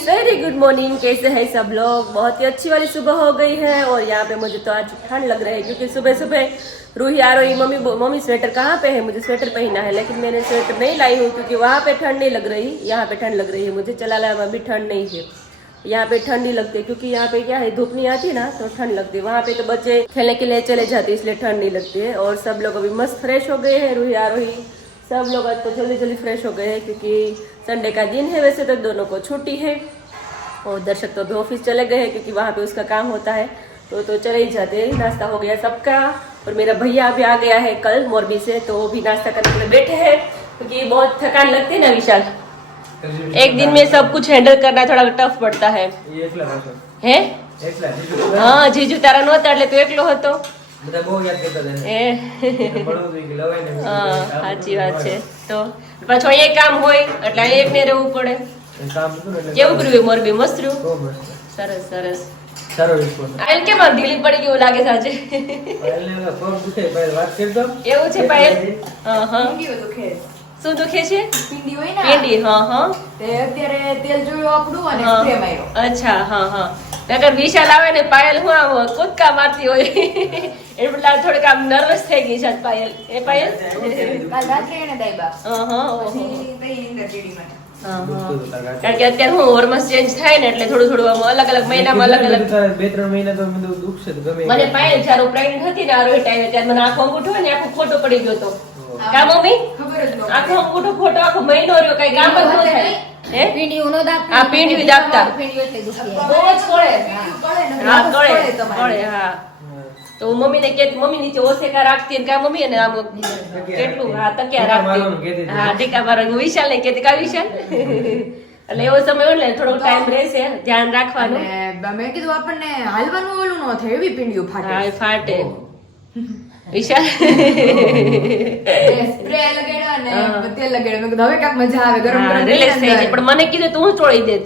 Friends, very good morning. कैसे हैं सब लोग? बहुत ही अच्छी वाली सुबह हो गई है और यहाँ पे मुझे तो आज ठंड लग रही है क्योंकि सुबह सुबह रूही आ रही, मम्मी स्वेटर कहाँ पे है? मुझे स्वेटर पहनना है, लेकिन मैंने स्वेटर नहीं लाई हूँ क्योंकि वहाँ पे ठंड नहीं लग रही, यहाँ पे ठंड लग रही है मुझे। चला में भी ठंड नहीं है, यहाँ पे ठंड नहीं लगती क्योंकि यहाँ पे क्या है, धूप नहीं आती ना तो ठंड लगती है। वहाँ पे तो बच्चे खेलने के लिए चले जाते इसलिए ठंड नहीं लगती है। और सब लोग अभी मस्त फ्रेश हो गए हैं, रूही आ रही सब लोग आज तो जल्दी जल्दी फ्रेश हो गए हैं क्योंकि संडे का दिन है। वैसे तो दोनों को छुट्टी है और दर्शक तो अभी ऑफिस चले गए हैं क्योंकि वहाँ पे उसका काम होता है तो चले ही जाते हैं। नाश्ता हो गया सबका और मेरा भैया अभी आ गया है कल मोरबी से, तो वो भी नाश्ता करने के लिए बैठे हैं क्योंकि बहुत थकान लगती है ना विशाल, एक दिन में सब कुछ हैंडल करना थोड़ा टफ पड़ता है। हाँ जीजू तारा नो એટલે તો એકલો હતો। બધા બહુ યાદ કરતા હતા એ બળોદરી કે લવાય ને। હા સાચી વાત છે। તો પાછો અહીંયા કામ હોય એટલે અહીંયા એકને રહેવું પડે। કામ હતું એટલે કેવું કર્યું મોરબી? મસ્ત રહ્યું? બહુ મસ્ત, સરસ સરસ। સારો રિસ્પોન્સ। આયલ કેમ ઢીલી પડી ગયું લાગે છે આજે? પહેલા પગ દુખે, પહેલા વાત કરી દો। એવું છે પાયલ? હા હા પીંડીઓ દુખે। શું દુખે છે? પીંડી હોય ને, પીંડી? હા હા તે અત્યારે તેલ જોયું આપણું અને હા। સ્પ્રે માર્યો। અચ્છા હા હા। નકર વિશાલ આવે ને પાયલ હું આમ કૂદકા મારતી હોય એટલે થોડીક આમ નર્વસ થઈ ગઈ છે પાયલ। એ પાયલ? કાલ રાત્રે એને દાયબા હા હા પછી તઈ અંદર ચીડી મને। હા હા। કારણ કે અત્યારે હું હોર્મોન્સ ચેન્જ થાય ને એટલે થોડું થોડું આમ અલગ અલગ મહિનામાં અલગ અલગ। 2-3 મહિના તો મને દુખશે તો ગમે। મને પાયલ જ્યારે હું પ્રેગ્નન્ટ હતી ને આ રોજ ટાઈમે ત્યારે મને આખો અંગૂઠો ને આખો ખોટો પડી ગયો તો। કા મમ્મી? ખબર જ ન આખો અંગૂઠો ખોટો આખો મહિનો રહ્યો, કઈ કામ જ ન થાય। હે પીંડીઓ નો દાગ આ પીંડી દાગતા પીંડીઓ એટલે દુખી બહુ જ કળે। પડે ને હા પડે કળે તમારે। કળે હા। તો હું મમ્મીને કે મમ્મી નીચે ઓસેકા રાખતી ને કા મમ્મી અને આમ કેટલું હા તકિયા રાખતી, હા ટીકા મારવાનું વિશાલ ને કહેતી કા વિશાલ એટલે એવો સમય હોય ને થોડો ટાઈમ રહેશે, ધ્યાન રાખવાનું। અને મેં કીધું આપણને હાલવાનું ઓલું ન થાય એવી પીંડીઓ ફાટે। હા એ ફાટે વિશાલ સ્પ્રે લગાડ્યો અને તેલ લગાડ્યો। મેં કીધું હવે કાંઈક મજા આવે ગરમ ગરમ રિલેક્સ થઈ જાય, પણ મને કીધું તું ચોળી દેત।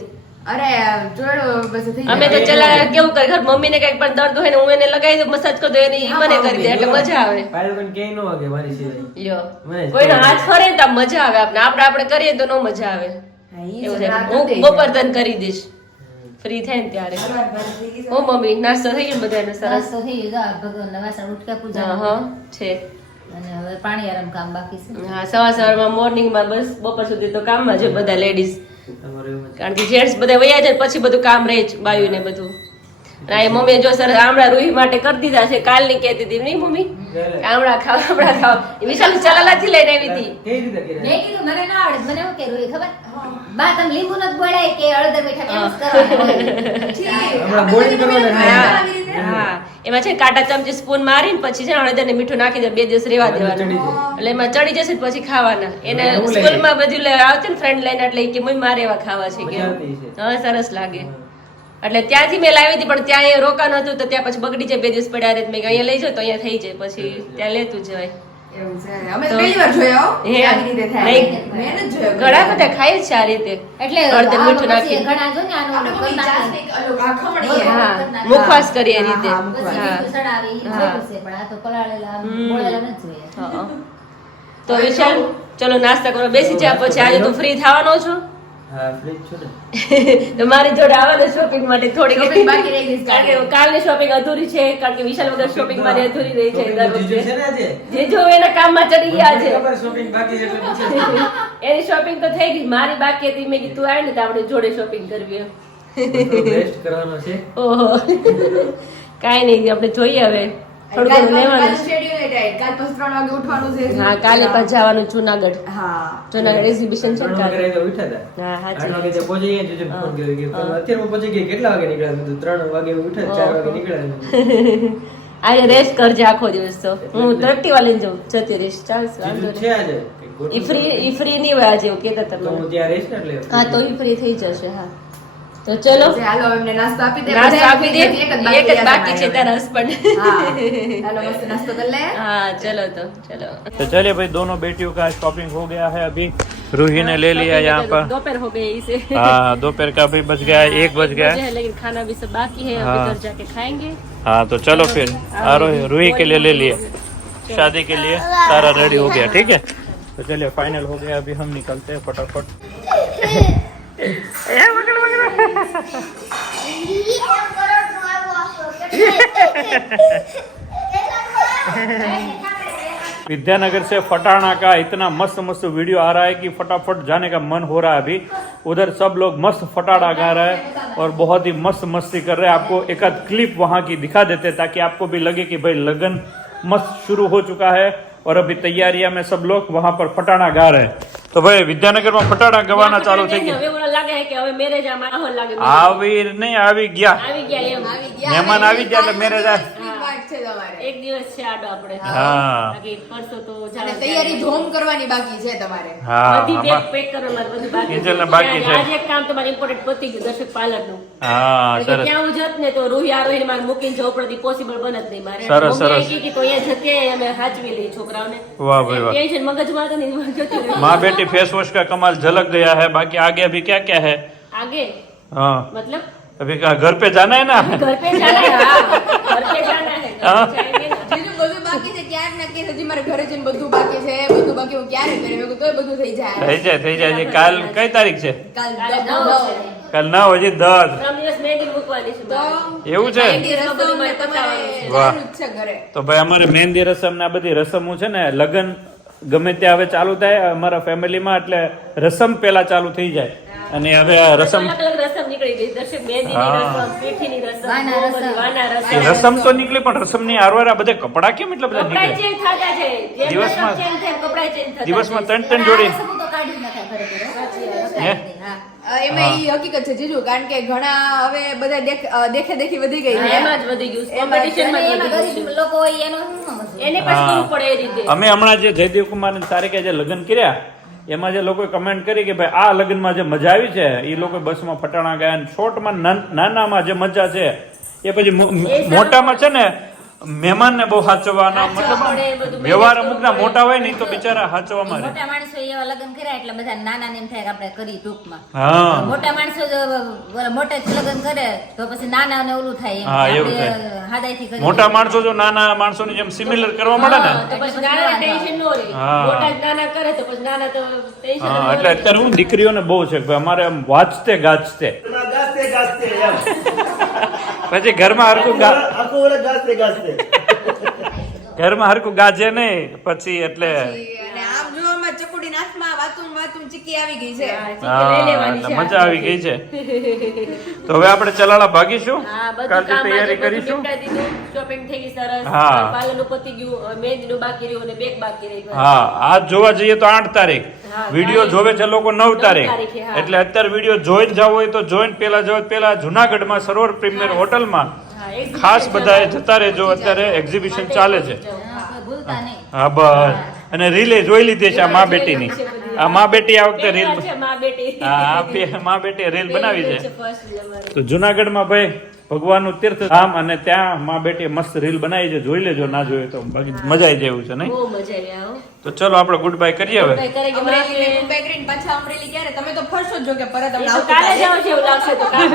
અરે ચોળો બસ થઈ અમે તો ચલા કેવું કરે ઘર મમ્મીને કઈક પણ દર્દ હોય ને હું એને લગાવી દઉં, મસાજ કરી દઉં, એને ઈ મને કરી દે એટલે મજા આવે। પાયલ કોણ કે નો વાગે મારી સિવાય। લ્યો મને કોઈનો હાથ ફરે ને તો આમ મજા આવે, આપણે કરીએ તો નો મજા આવે એવું થાય। હું બપોર તને કરી દઈશ ફ્રી થાય ને ત્યારે। હું મમ્મી નાસ્તો થઈ ગયો બધાને સરસ? નાસ્તો થઈ ગયો, ભગવાનના વાસણ ઉટકા પૂજા હા હા છે। અને હવે પાણી આરામ કામ બાકી છે। હા સવારમાં મોર્નિંગમાં બસ બપોર સુધી તો કામમાં છે બધા લેડીઝ, તમારે એવું જ। કારણ કે જેન્ટ્સ બધા વયા જાય પછી બધું કામ રહે જ બાયું ને બધું। ના એ મમ્મી જો સર આમળા રૂહી માટે કરી દીધા છે, કાલની કહેતી હતી નહીં મમ્મી આમળા ખાવ વિશાલ ચલાલાથી લઈને આવી હતી। કઈ રીતે કર્યા? મેં કીધું મને ના આવડે, મને શું કર્યું એ ખબર? બા તમે લીંબુ નથી બોલાય કે હળદર મીઠા કેમ કરવાના? હમણાં બોઇલ કરવાના છે। હા એમાં છે કાંટા ચમચી સ્પૂન મારીને પછી છે ને હળદર ને મીઠું નાખી દે, 2 દિવસ રેવા દેવાનું એટલે એમાં ચડી જશે પછી ખાવાના। એને સ્કૂલમાં બધું આવતી ને ફ્રેન્ડ લઈને એટલે કે મમ્મી મારે એવા ખાવા છે કે હા સરસ લાગે એટલે ત્યાંથી મેં લાવી હતી, પણ ત્યાં એ રોકાણ હતું તો ત્યાં પછી બગડી જાય, 2 દિવસ પડ્યા રહે। મેં અહીંયા લઈ જાવ તો અહીંયા થઈ જાય, પછી ત્યાં લેતું જવાય। એવું છે। અમે તો પહેલી વાર જોયો હે? આવી રીતે થાય। નહીં, મેં નથી જોયો। ઘણા બધા ખાય જ છે આ રીતે એટલે હળદર આમાં મીઠું પછી નાખી ઘણા જો ને આનો આપણે કોઈ ચાસણી ઓલું આ ખમણી હા નાખી. મુખવાસ કરીએ એ રીતે। હા, પછી હા મીઠું સડાવે ઈ જોયું છે, પણ આ તો પલાળેલા બોળેલા નથી જોયા। હા તો વિશાલ ચલો નાસ્તા કરો, બેસી જા પછી આજે તું ફ્રી થવાનો છો હા ફ્રી છું ને। તો મારી જોડે આવવાનું શોપિંગ માટે થોડી Shopping બાકી રહી ગઈ છે કારણ કે કાલની શોપિંગ અધૂરી છે, કારણ કે વિશાલ વગર શોપિંગ મારી અધૂરી રહી છે દર જીજુ છે વખતે। ને આજે? જે જો એના કામમાં ચડી ગયા છે ખબર શોપિંગ બાકી છે એટલે પૂછે છે। એની શોપિંગ તો થઈ ગઈ, મારી બાકી હતી। મેં કીધું તું આવે ને તો આપણે જોડે શોપિંગ કરવી એમ। રેસ્ટ કરવાનો છે। ઓહો કાઈ નહીં આપણે જોઈએ હવે થોડું કાલ ઘણું લેવાનું છે। schedule એ ટાઈટ। કાલ પછી 3 વાગે ઉઠવાનું છે। હા કાલે પાછું જવાનું જુનાગઢ, હા જુનાગઢ એક્ઝિબિશન છે ને 3 વાગે કાલે। તો ઉઠ્યા હતા। હા 8 સાચી વાગે તો પહોંચી ગયા, જીજુ ફોન કર્યો કે અત્યારે હું પહોંચી ગઈ, કેટલા વાગે નીકળ્યા? મેં કીધું 3 વાગે ઉઠ્યા, 4 વાગે નીકળ્યા। આજે રેસ્ટ કરજે આખો દિવસ, તો હું તો એક્ટિવા લઈને જાઉં જતી રહીશ, ચાલશે વાંધો જીજુ છે આજે? ઈ ફ્રી નહીં હોય આજે એવું કહેતા તો તમે। હું ત્યાં રહીશ ને એટલે હા તો ઈ ફ્રી થઈ જશે। હા તો ચલો હાલો એમને નાસ્તો આપી દે। નાસ્તો આપી દે, એક જ એક જ બાકી છે તારા હસબન્ડ। હા હાલો મસ્ત નાસ્તો कर ले। हाँ चलो तो चलो तो चलिए भाई, दोनों बेटियों का शॉपिंग हो गया है। अभी रूही ने ले लिया यहाँ पर। दोपहर हो गई इसे हाँ दोपहर का भी बज गया है, 1 बज गया है। लेकिन खाना भी सब बाकी है, अभी हाँ। घर जाके खाएंगे। हाँ तो चलो फिर रूही के लिए ले लिए, शादी के लिए सारा रेडी हो गया। ठीक है तो चलिए फाइनल हो गया, अभी हम निकलते हैं फटाफट। विद्यानगर से फटाना का इतना मस्त मस्त वीडियो आ रहा है कि फटाफट जाने का मन हो रहा है अभी। उधर सब लोग मस्त फटाड़ा गा रहा है और बहुत ही मस्त मस्ती कर रहे हैं। आपको एक आध क्लिप वहां की दिखा देते हैं ताकि आपको भी लगे कि भाई लगन मस्त शुरू हो चुका है और अभी तैयारियां में सब लोग वहां पर फटाना गा रहे हैं। तो भाई विद्यानगर में फटाड़ा गवाना चालू થઈ ગયા। હવે મને લાગે છે કે હવે મેરેજ આ માહોલ લાગે આવી નહીં આવી ગયા આવી ગયા એમ મહેમાન આવી ગયા એટલે મેરેજ વાત છે તમારે એક દિવસ છે આડો આપણે હા બાકી પરસો તો અને તૈયારી ધૂમ કરવાની બાકી છે તમારે હા બધી બેગ પેક કરવાનું બધું બાકી કિચન ને બાકી છે આજે એક કામ તમારે ઇમ્પોર્ટન્ટ પતી ગયું દર્શક પાર્લરનું હા સરસ ત્યાં હું જત ને તો રૂહી આરોહી મારે મૂકીને જવું પડતી પોસિબલ બને જ નહીં મારે સરસ, સરસ. મમ્મી કહી કે તો અહીંયા જતે અમે સાચવી લઈ છોકરાઓને वाह भाई वाह। ટેન્શન મગજમાં તો નહીં જતી રહી. माँ बेटी फेस वॉश का कमाल झलक गया है। बाकी आगे अभी क्या क्या है? आगे हाँ मतलब अभी कहा घर पे जाना है ना? घर पे जाना है हाँ, घर पे जाना है हाँ। जाएंगे ना। બીજું બધું બાકી છે ક્યાર નક્કી હજી મારે ઘરે જઈને બધું બાકી છે બધું બાકી હું ક્યારે કરી મેં કીધું તોય બધું થઈ જાય થઈ જાય છે। કાલ કઈ તારીખ છે? કાલ કાલે નવ નવ છે. કાલ 9 હજી 10 ત્રણ દિવસ મહેંદી મૂકવાની છે તો મારે. એવું છે? મહેંદી રસમ ને તમારે વાહ। ચાલુ જ છે ઘરે તો ભાઈ અમારે મહેંદી રસમ ને આ બધી રસમો છે ને લગન ગમે ત્યાં હવે ચાલુ થાય અમારા ફેમિલીમાં એટલે રસમ પેલા ચાલુ થઈ જાય અને હવે આ રસમ અલગ અલગ રસમ નીકળી ગઈ દર્શક મહેંદીની હા। રસમ પીઠીની રસમ વાના બહુ બધી રસમ. વાના એ રસમ રસમ તો નીકળી પણ રસમ ની આરવાર આ બધા કપડા કેમ એટલા બધા કપડાય નીકળે? ચેન્જ થતા છે જેમ દિવસમાં- રસમ ચેન્જ થાય કપડાય ચેન્જ થતા દિવસમાં જાય. 3 જોડી આ રસમ તો કાઢી જ નખાય ખરેખર, હો. હે? હા. એમાં ઈ હકીકત છે જીજુ કારણ કે ઘણા હવે બધા દેખે દેખી વધી ગઈ હા, છે એમાં જ વધી ગયું એમાં જ. કોમ્પિટિશન માં અને જ એમાં વધી ગરીબ ગયું લોકો હોય એનું શું મસલું? એને પછી કરવું પડે એ રીતે અમે હમણાં જે જયદેવ કુમાર અને સારિકા જે લગ્ન કર્યા એમાં જે લોકોએ કમેન્ટ કરી કે ભાઈ આ લગ્નમાં જે મજા આવી છે એ લોકો બસમાં ફટાણા ગયા અને શોર્ટમાં નાનામાં જે મજા છે એ પછી મોટામાં છે ને મહેમાનને બહુ સાચવવાના સાચવવા મતલબ પડે, બધું વ્યવહાર manage અમુકના કરવું મોટા હોય ને ઈ તો બિચારા સાચવવામાં રહે. મોટા માણસો એવા લગ્ન કર્યા એટલે બધા નાના ને એમ થાય કે આપણે કરી ટૂંકમાં હા મોટા માણસો જો મોટે લગ્ન કરે તો પછી નાના ને ઓલું થાય એમ. હા, એવું આપણે થાય. હાદાઈથી કરીએ. મોટા માણસો જો નાના માણસોની જેમ સિમિલર કરવા મળે ને તો પછી નાના ટેન્શન નો રહે હા. મોટા જ નાના કરે તો પછી નાના તો ટેન્શન હા એટલે અત્યારે હું દીકરીઓને બહુ છે કે ભાઈ અમારે આમ વાંચતે ગાજતે ગાજતે ગાજતે એમ પછી ઘરમાં હરકું આખું વર્ષ ગાજતે ગાજતે ઘરમાં હરકું ગાજે નહીં પછી એટલે અને આમ જોવામાં ચકુડી નાથમાં વાતું ચીકી આવી ગઈ છે હા એટલે મજા આવી ગઈ છે તો હવે આપણે ચલાળા ભાગીશું હા બધું કાલથી કામ તૈયારી કરીશું શોપિંગ થઈ ગઈ સરસ હા. પાર્લર નું પતી ગયું મહેંદીનું બાકી રહ્યું અને બેગ બાકી રહી ગયું હા આજ જોવા જઈએ તો 8 તારીખ હા, વિડીયો જોવે છે લોકો 9 તારીખ તારીખે, હા. એટલે અત્યારે વિડીયો જોઈ જ જવું હોય તો જોઈને પેલા જુનાગઢમાં સરોવર પ્રીમિયર હોટલમાં હા, exhibition ખાસ બધાએ ચાલે. જતા રહેજો અત્યારે એક્ઝિબિશન ચાલે છે હા, કોઈ ભૂલતા નહીં. હા બસ અને રીલે જોઈ લીધી છે આ મા બેટીની આ મા બેટી આ વખતે રીલ પહેલા છે માં બેટી હા મા બેટી રીલ બનાવી છે first અમારી. તો જુનાગઢમાં ભાઈ ભગવાનનું તીર્થધામ અને ત્યાં મા બેટી મસ્ત રીલ બનાવી છે જોઈ લેજો ના જોઈએ તો બાકી મજા આવી જાય એવું છે નહીં બહુ મજા આવી હો. તો ચલો આપણે ગુડ બાય કરીએ હવે કઈ કરે કે અમરેલી મારે- મુંબઈ કરીને પાછા અમરેલી ક્યારે તમે તો ફરશો જ જો કે પરત એ અમને તો આવતી કાલે કાલે. જાવ છે એવું લાગશે તો કાલે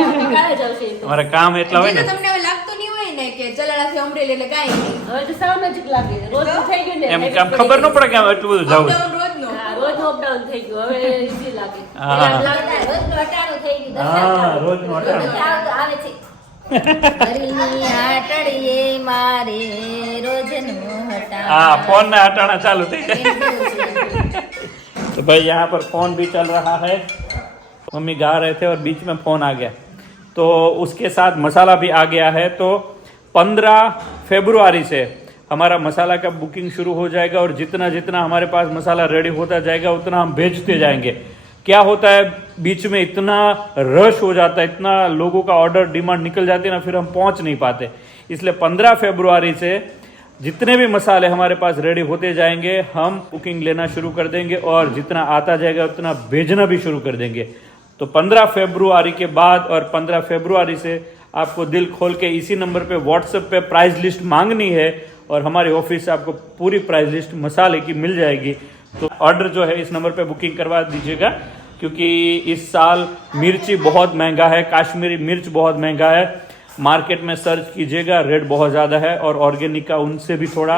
જ આવશે એ તો. અમારે કામ એટલા હોય જીજુ, ને તમને હવે લાગતું નહીં હોય ને કે ચલાળાથી અમરેલી એટલે કાંઈ નહીં હવે તો સાવ નજીક લાગે રોજ નું થઈ ગયું ને એમ habit કામ પડી ખબર ન ગઈ. પડે કે આમ એટલું બધું જવું અપડાઉન રોજનું. હા રોજનું અપડાઉન થઈ ગયું હવે easy લાગે હા. પેલા લાગે રોજનું અટાણું થઈ ગયું. હા રોજનું અટાણું. રોજ આવે છે હરીની આટડીએ મારે રોજનું હટાણું. हाँ फोन में हटाना चालू थी तो भाई यहाँ पर फोन भी चल रहा है मम्मी गा रहे थे और बीच में फोन आ गया तो उसके साथ मसाला भी आ गया है तो 15 फरवरी से हमारा मसाला का बुकिंग शुरू हो जाएगा और जितना जितना हमारे पास मसाला रेडी होता जाएगा उतना हम भेजते जाएंगे क्या होता है बीच में इतना रश हो जाता है इतना लोगों का ऑर्डर डिमांड निकल जाती है ना फिर हम पहुंच नहीं पाते इसलिए 15 फरवरी से जितने भी मसाले हमारे पास रेडी होते जाएंगे हम बुकिंग लेना शुरू कर देंगे और जितना आता जाएगा उतना भेजना भी शुरू कर देंगे तो 15 फरवरी के बाद और 15 फरवरी से आपको दिल खोल के इसी नंबर पे व्हाट्सएप पे प्राइस लिस्ट मांगनी है और हमारी ऑफिस से आपको पूरी प्राइस लिस्ट मसाले की मिल जाएगी तो ऑर्डर जो है इस नंबर पे बुकिंग करवा दीजिएगा क्योंकि इस साल मिर्ची बहुत महंगा है काश्मीरी मिर्च बहुत महंगा है मार्केट में सर्च कीजिएगा रेट बहुत ज़्यादा है और ऑर्गेनिक का उनसे भी थोड़ा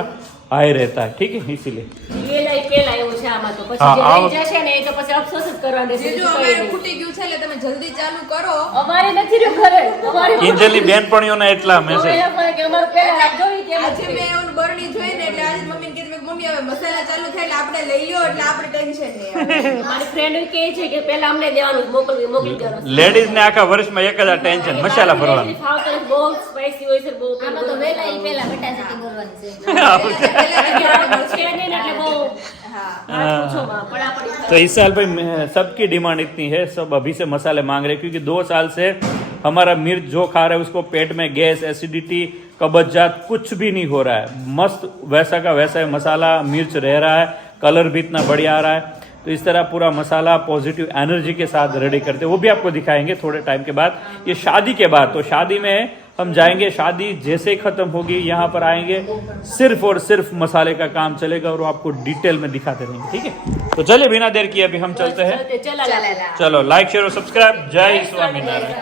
हाई रहता है ठीक है इसीलिए એ લઈ પેલા એવું છે આમાં તો પછી હા, જે આ લઈ જશે ને એ તો પછી પછી અફસોસ જ કરવાનો રહેશે, જીજુ બીજું કંઈ અમારે નહીં. ખૂટી ગયું છે એટલે તમે જલ્દી ચાલુ કરો. અમારે નથી રહ્યું ઘરે, અમારે કિંજલની બેનપણીઓના એટલા અમે મેસેજ. એમ કહે કે અમારું પહેલા જોઈ કેમ આજે મેં એવું બરણી જોઈ ને એટલે આજે મમ્મીને કીધું મેં કીધું, મમ્મી હવે મસાલા ચાલુ થાય એટલે આપણે લઈ લ્યો એટલે આપણે ટેન્શન નહીં આવે. મારી ફ્રેન્ડ કહે છે કે પહેલા અમને દેવાનું મોકલી દેવાનું. લેડીઝ ને આખા વર્ષમાં એક જ ટેન્શન મસાલા ભરવાનું. ખાવતા નથી, બહુ સ્પાઈસી હોય છે, બહુ આમાં તો વહેલા ઈ પહેલા બટાસી બોલવાની છે. છે નહીં ને એટલે બહુ पूछो माँ, पड़ी तो इस साल भाई सबकी डिमांड इतनी है, सब अभी से मसाले मांग रहे हैं क्योंकि 2 साल से हमारा मिर्च जो खा रहा है उसको पेट में गैस, एसिडिटी, कब्जियत कुछ भी नहीं हो रहा है. मस्त वैसा का वैसा है मसाला, मिर्च रह रहा है, कलर भी इतना बढ़िया आ रहा है. तो इस तरह पूरा मसाला पॉजिटिव एनर्जी के साथ रेडी करते हैं, वो भी आपको दिखाएंगे थोड़े टाइम के बाद. ये शादी के बाद, तो शादी में हम जाएंगे, शादी जैसे ही खत्म होगी यहाँ पर आएंगे, सिर्फ और सिर्फ मसाले का काम चलेगा और वो आपको डिटेल में दिखाते रहेंगे. ठीक है, तो चलिए बिना देर किए अभी हम चलते हैं. चला चलो लाइक शेयर और सब्सक्राइब. जय स्वामीनारायण.